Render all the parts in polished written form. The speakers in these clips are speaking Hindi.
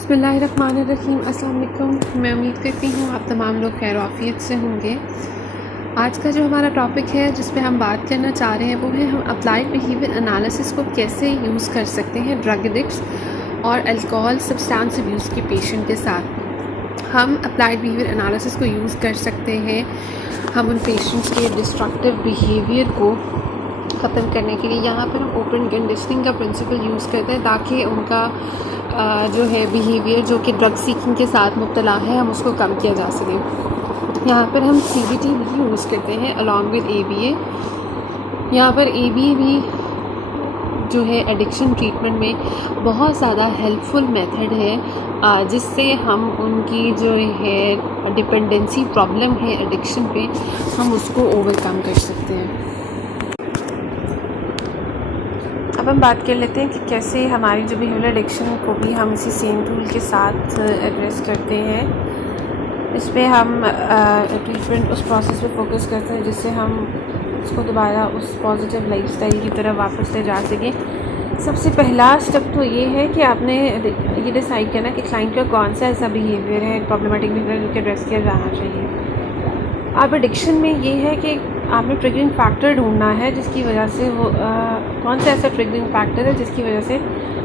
बिस्मिल्लाहिर्रहमानिर्रहीम। अस्सलाम वालेकुम। मैं उम्मीद करती हूँ आप तमाम लोग खैर आफियत से होंगे। आज का जो हमारा टॉपिक है जिस पे हम बात करना चाह रहे हैं वो है हम अप्लाइड बिहेवियर एनालिसिस को कैसे यूज़ कर सकते हैं ड्रग एडिक्ट्स और अल्कोहल सब्सटेंस अब्यूज़ के पेशेंट के साथ। हम अप्लाइड बिहेवियर एनालिसिस को यूज़ कर सकते हैं हम उन पेशेंट्स के डिस्ट्रक्टिव बिहेवियर को ख़त्म करने के लिए। यहाँ पर हम ओपन कंडीशनिंग का प्रिंसिपल यूज़ करते हैं ताकि उनका जो है बिहेवियर जो कि ड्रग सीकिंग के साथ मुब्तला है हम उसको कम किया जा सके। यहाँ पर हम CBT भी यूज़ करते हैं अलॉन्ग विद ABA। यहाँ पर ABA भी जो है एडिक्शन ट्रीटमेंट में बहुत ज़्यादा हेल्पफुल मेथड है जिससे हम उनकी जो है डिपेंडेंसी प्रॉब्लम है एडिक्शन पे हम उसको ओवरकम कर सकते हैं। अब हम बात कर लेते हैं कि कैसे हमारी जो बिहेवियर एडिक्शन को भी हम इसी सेम टूल के साथ एड्रेस करते हैं। इस पर हम ट्रीटमेंट उस प्रोसेस पे फोकस करते हैं जिससे हम उसको दोबारा उस पॉजिटिव लाइफस्टाइल की तरफ वापस ले जा सकें। सबसे पहला स्टेप तो ये है कि आपने ये डिसाइड करना कि क्लाइंट का कौन सा ऐसा बिहेवियर है प्रॉब्लमेटिक बिहेवियर जो कि एड्रेस किया जाना चाहिए। अब एडिक्शन में ये है कि आपने ट्रिगरिंग फैक्टर ढूंढना है जिसकी वजह से वो कौन सा ऐसा ट्रिगरिंग फैक्टर है जिसकी वजह से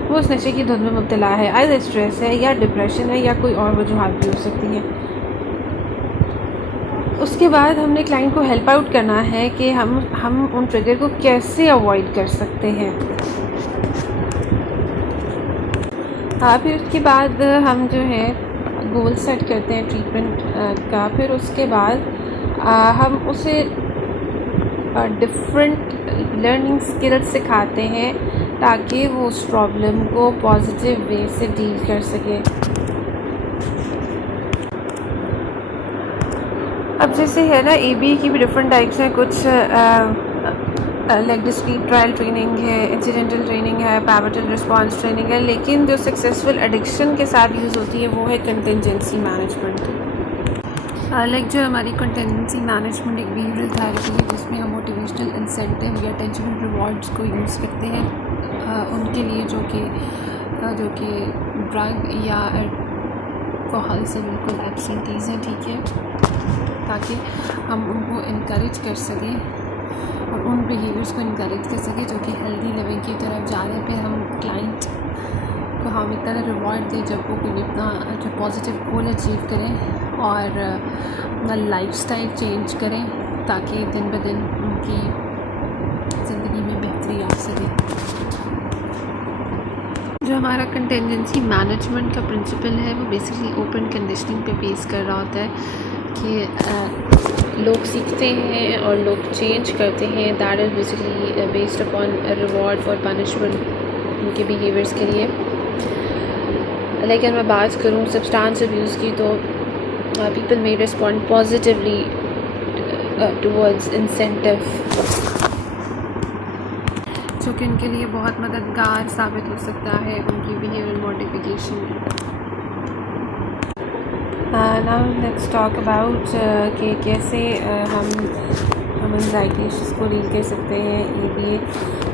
वो उस नशे की धुन में मुब्तला है। आइदर स्ट्रेस है या डिप्रेशन है या कोई और वजूहात भी हो सकती हैं। उसके बाद हमने क्लाइंट को हेल्प आउट करना है कि हम उन ट्रिगर को कैसे अवॉइड कर सकते हैं। फिर उसके बाद हम जो है गोल सेट करते हैं ट्रीटमेंट का। फिर उसके बाद हम उसे डिफरेंट लर्निंग स्किल्स सिखाते हैं ताकि वो उस प्रॉब्लम को पॉजिटिव वे से डील कर सके। अब जैसे है ना ABA की भी डिफरेंट टाइप्स हैं। कुछ लाइक डिस्क्रीट ट्रायल ट्रेनिंग है, इंसिडेंटल ट्रेनिंग है, पैवटल रिस्पॉन्स ट्रेनिंग है, लेकिन जो सक्सेसफुल एडिक्शन के साथ यूज़ होती है वो है कंटिजेंसी मैनेजमेंट। लाइक जो हमारी कंटिजेंसी मैनेजमेंट एक बिहेवियरल थेरेपी है जिसमें हम मोटिवेशनल इंसेंटिव या टेंशनल रिवॉर्ड्स को यूज़ करते हैं उनके लिए जो कि ड्रग या अल्कोहल से बिल्कुल एब्सेंटीज़ हैं, ठीक है, ताकि हम उनको इनकरेज कर सकें और उन बिहेवियर्स को इनकरेज कर सकें जो कि हेल्दी लिविंग की तरफ जा रहे हैं। फिर हम क्लाइंट को हम इतना रिवॉर्ड दें जब वो कोई अपना जो पॉजिटिव गोल अचीव करें और अपना लाइफस्टाइल चेंज करें ताकि दिन ब दिन उनकी ज़िंदगी में बेहतरी आ सके। जो हमारा कंटिजेंसी मैनेजमेंट का प्रिंसिपल है वो बेसिकली ओपन कंडीशनिंग पे बेस कर रहा होता है कि लोग सीखते हैं और लोग चेंज करते हैं। That is basically based upon reward और पनिशमेंट उनके बिहेवियर्स के लिए। लेकिन मैं बात करूँ सब्सटेंस अब्यूज़ की तो people may respond positively towards incentive जो कि उनके लिए बहुत मददगार साबित हो सकता है उनकी बिहेवियर मॉडिफिकेशन में। Now let's talk about कि कैसे हम एंजाइटी इश्यूज़ को डील कर सकते हैं। ABA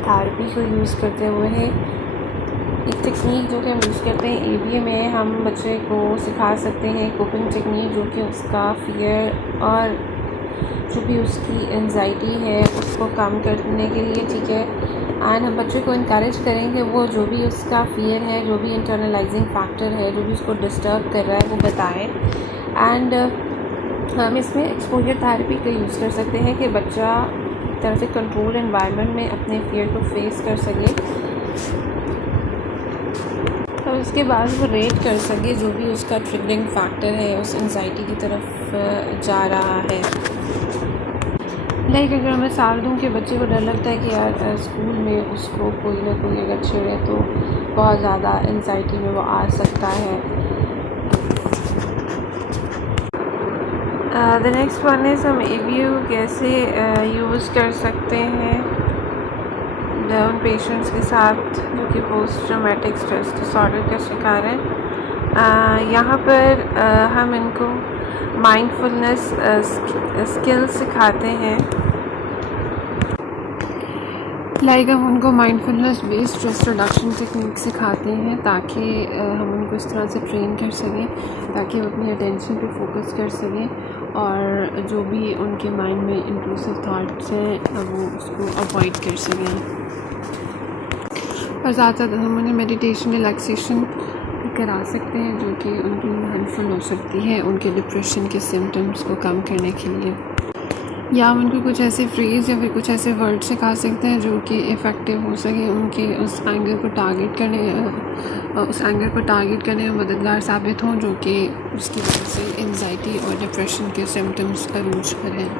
थेरेपी को यूज़ करते हुए एक टेक्निक जो कि हम यूज़ करते हैं ABA में हम बच्चे को सिखा सकते हैं कोपिंग टेक्निक जो कि उसका फियर और जो भी उसकी एंजाइटी है उसको कम करने के लिए, ठीक है। एंड हम बच्चे को इनकरेज करेंगे वो जो भी उसका फियर है, जो भी इंटरनलाइजिंग फैक्टर है, जो भी उसको डिस्टर्ब कर रहा है वो बताएं। एंड हम इसमें एक्सपोजर थेरेपी का यूज़ कर सकते हैं कि बच्चा एक तरह से कंट्रोल एनवायरनमेंट में अपने फियर को फेस कर सके और उसके बाद वो रेट कर सके जो भी उसका ट्रिगरिंग फैक्टर है उस एंजाइटी की तरफ जा रहा है। लाइक अगर मैं साल दूँ कि बच्चे को डर लगता है कि यार स्कूल में उसको कोई ना कोई अगर छेड़े तो बहुत ज़्यादा एंजाइटी में वो आ सकता है। द नेक्स्ट वन इज़ हम ABA कैसे यूज़ कर सकते हैं उन पेशेंट्स के साथ जो कि पोस्ट ट्रॉमेटिक स्ट्रेस डिसऑर्डर का शिकार हैं। यहाँ पर हम इनको माइंडफुलनेस स्किल्स सिखाते हैं हम उनको mindfulness based stress reduction technique सिखाते हैं ताकि हम उनको इस तरह से ट्रेन कर सकें ताकि वो अपनी अटेंशन पे फोकस कर सकें और जो भी उनके माइंड में इंट्रूसिव थाट्स हैं वो उसको अवॉइड कर सकें। और साथ साथ हम उन्हें मेडिटेशन रिलैक्सेशन करा सकते हैं जो कि उनके लिए हेल्पफुल हो सकती है उनके डिप्रेशन के सिम्टम्स को कम करने के लिए। या हम उनको कुछ ऐसे फ्रेज़ या फिर कुछ ऐसे वर्ड सिखा सकते हैं जो कि इफ़ेक्टिव हो सके उनके उस एंगर को टारगेट करने में मददगार साबित हों जो कि उसकी वजह से एंजाइटी और डिप्रेशन के सिम्टम्स अरूज पर हैं।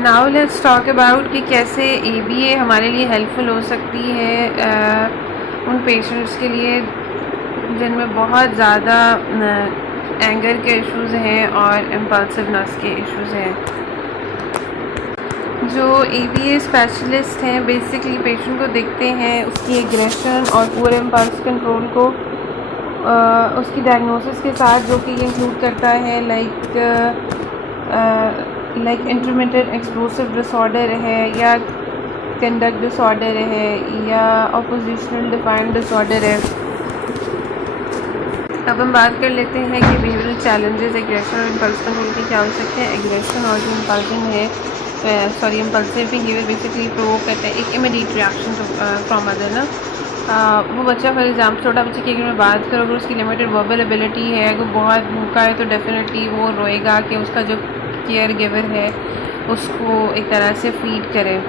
नाउ लेट्स टॉक अबाउट कि कैसे ABA हमारे लिए हेल्पफुल हो सकती है उन पेशेंट्स के लिए जिनमें बहुत ज़्यादा एंगर के इश्यूज़ हैं और इम्पल्सिवनेस के इश्यूज़ हैं। जो ABA स्पेशलिस्ट हैं बेसिकली पेशेंट को देखते हैं उसकी एग्रेशन और पूरे इम्पल्स कंट्रोल को उसकी डायग्नोसिस के साथ जो कि इंक्लूड करता है लाइक इंटरमिटेंट एक्सप्लोसिव डिसऑर्डर है या कंडक्ट डिसऑर्डर है या ऑपोजिशनल डिफाइंड डिसऑर्डर है। अब हम बात कर लेते हैं कि बिहेवियरल चैलेंजेस एग्रेशन और इम्पल्स कंट्रोल के क्या हो सकते हैं। एग्रेशन और जो इम्पल्सन है इम्पल्सिव बिहेवियर बेसिकली प्रोवोक करते हैं एक इमीडिएट रिएक्शन फ्रॉम अदर ना। वो बच्चा फॉर एग्जाम्पल छोटा बच्चे की अगर मैं बात करूँ अगर उसकी लिमिटेड वर्बल एबिलिटी है अगर बहुत भूखा है तो डेफिनेटली वो रोएगा कि उसका जो केयर गिवर है उसको एक तरह से फीड करे।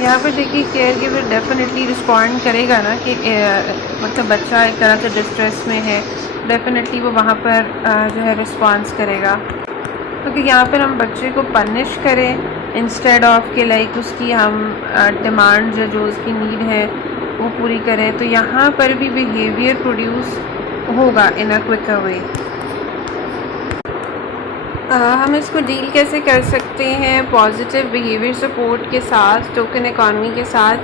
यहाँ पर देखिए केयर गिवर डेफिनेटली रिस्पॉन्ड करेगा ना कि मतलब बच्चा एक तरह से डिस्ट्रेस में है डेफिनेटली वो वहाँ पर जो है रिस्पॉन्स करेगा। क्योंकि यहाँ पर हम बच्चे को पनिश करें इंस्टेड ऑफ के लाइक उसकी हम डिमांड जो उसकी नीड है वो पूरी करें तो यहाँ पर भी बिहेवियर प्रोड्यूस होगा इन अ क्विकर वे। हम इसको डील कैसे कर सकते हैं पॉजिटिव बिहेवियर सपोर्ट के साथ टोकन इकॉनमी के साथ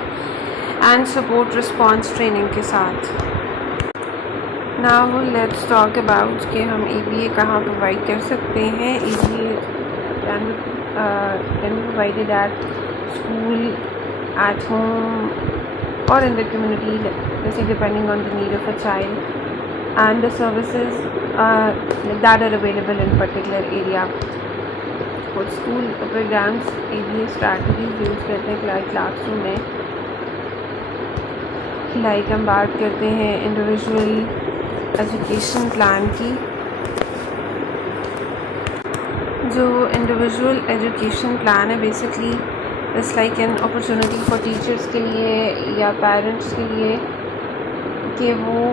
एंड सपोर्ट रिस्पॉन्स ट्रेनिंग के साथ। नाउ लेट्स टॉक अबाउट कि हम ABA कहाँ प्रोवाइड कर सकते हैं। ABA can be provided at school at home और इन द कम्युनिटी जैसे depending on the need of a child and the services that are available in particular area. For school programs ABA strategies use करते हैं क्लासरूम में लाइक हम बात करते हैं इंडिविजुअल एजुकेशन प्लान की। जो इंडिविजुअल एजुकेशन प्लान है basically it's like an opportunity for teachers के लिए या पेरेंट्स के लिए कि वो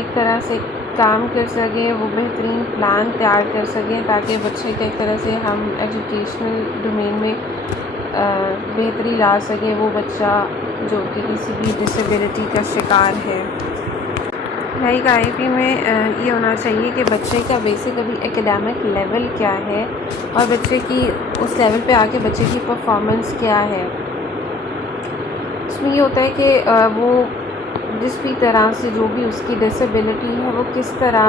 एक तरह से काम कर सकें वो बेहतरीन प्लान तैयार कर सकें ताकि बच्चे के एक तरह से हम एजुकेशनल डोमेन में बेहतरी ला सकें वो बच्चा जो कि किसी भी डिसेबिलिटी का शिकार है। लाइक IEP में ये होना चाहिए कि बच्चे का बेसिक अभी एकेडमिक लेवल क्या है और बच्चे की उस लेवल पे आके बच्चे की परफॉर्मेंस क्या है। इसमें ये होता है कि वो जिस भी तरह से जो भी उसकी डिसेबिलिटी है वो किस तरह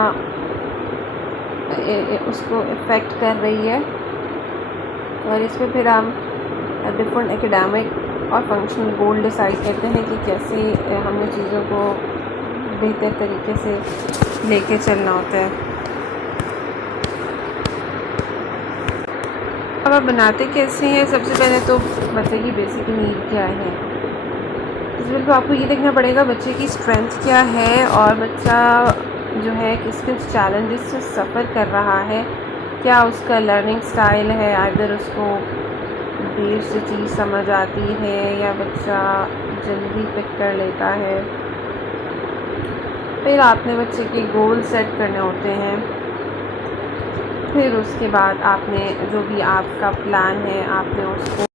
उसको इफ़ेक्ट कर रही है और इसमें फिर हम डिफरेंट एकेडमिक और फंक्शनल गोल डिसाइड करते हैं कि कैसे हमें चीज़ों को बेहतर तरीके से लेके चलना होता है। अब आप बनाते कैसे हैं। सबसे पहले तो बच्चे की बेसिक नीड क्या है तो आपको ये देखना पड़ेगा बच्चे की स्ट्रेंथ क्या है और बच्चा जो है किस किस चैलेंजेस से सफ़र कर रहा है, क्या उसका लर्निंग स्टाइल है, आइदर उसको देर से चीज़ समझ आती है या बच्चा जल्दी पिक कर लेता है। फिर आपने बच्चे के गोल सेट करने होते हैं। फिर उसके बाद आपने जो भी आपका प्लान है आपने उसको